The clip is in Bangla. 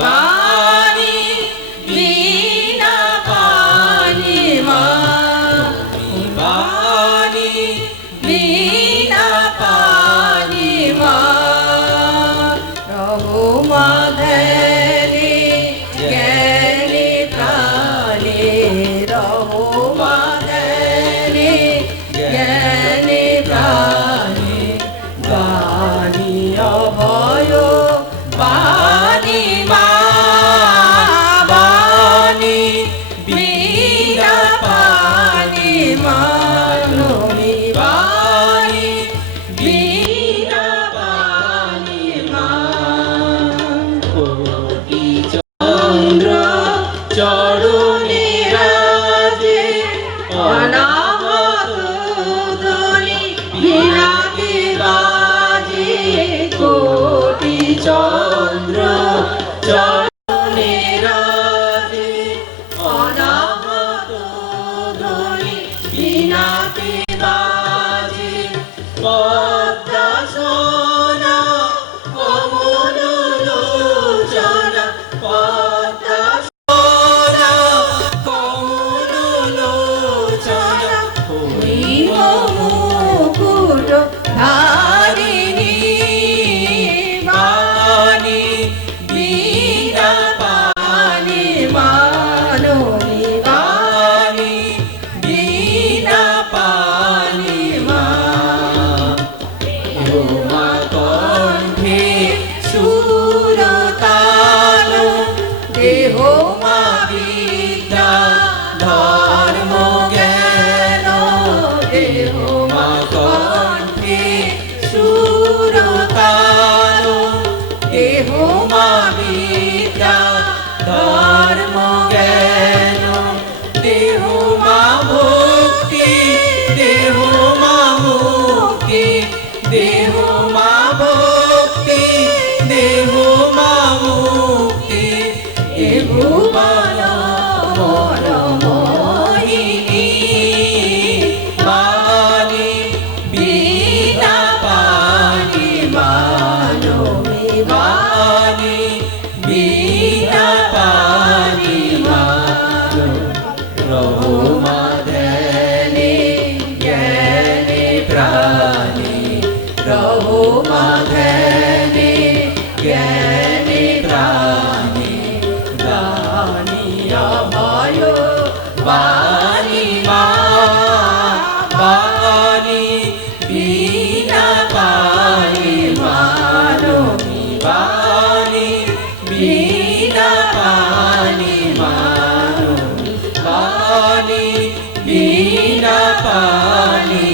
বাণী বিনা পানি মা বাণী বিনা পানি মা রহুমা ধ্যানে জ্ঞানে প্রাণে রহুমা ধ্যানে জ্ঞানে প্রাণে বাণী অভয় বাণী মা বাণী বিনা পানি মা নমি বাণী বিনা পানি মা কোটি চন্দ্র চরণে রাজে অনাহত ধ্বনি বিনাতে বাজে কোটি চন্দ্র চরণে রাজে অনাহত ধ্বনি বিনাতে বাজে পদ্মা সোনা কমল লোচনা পদ্মা সোনা কমল লোচনা হরিম মুকুট ধারিণী বাণী বিনা পানি মানবী বাণী বিনা পানি মা উমা কণ্ঠে সুরতাল দেহ মা বিদ্যা ধর্ম জ্ঞান দেহ মা কণ্ঠে সুরতাল দেহ মা বিদ্যা ধর্ম জ্ঞান দেহ মা ভক্তি দেহ মা মুক্তি দেহ মা ভক্তি দেহ মা মুক্তি এ ভুবন মন মোহিনী বাণী বিনা পানি মানবী বাণী বিনা পানি রহুমা ধ্যানে জ্ঞানে প্রাণে রহুমা ধ্যানে জ্ঞানে প্রাণে দানি অভয় বাণী মা বাণী বিনা পানি মানবী বাণী বিনা পানি মানবী বাণী বিনা পানি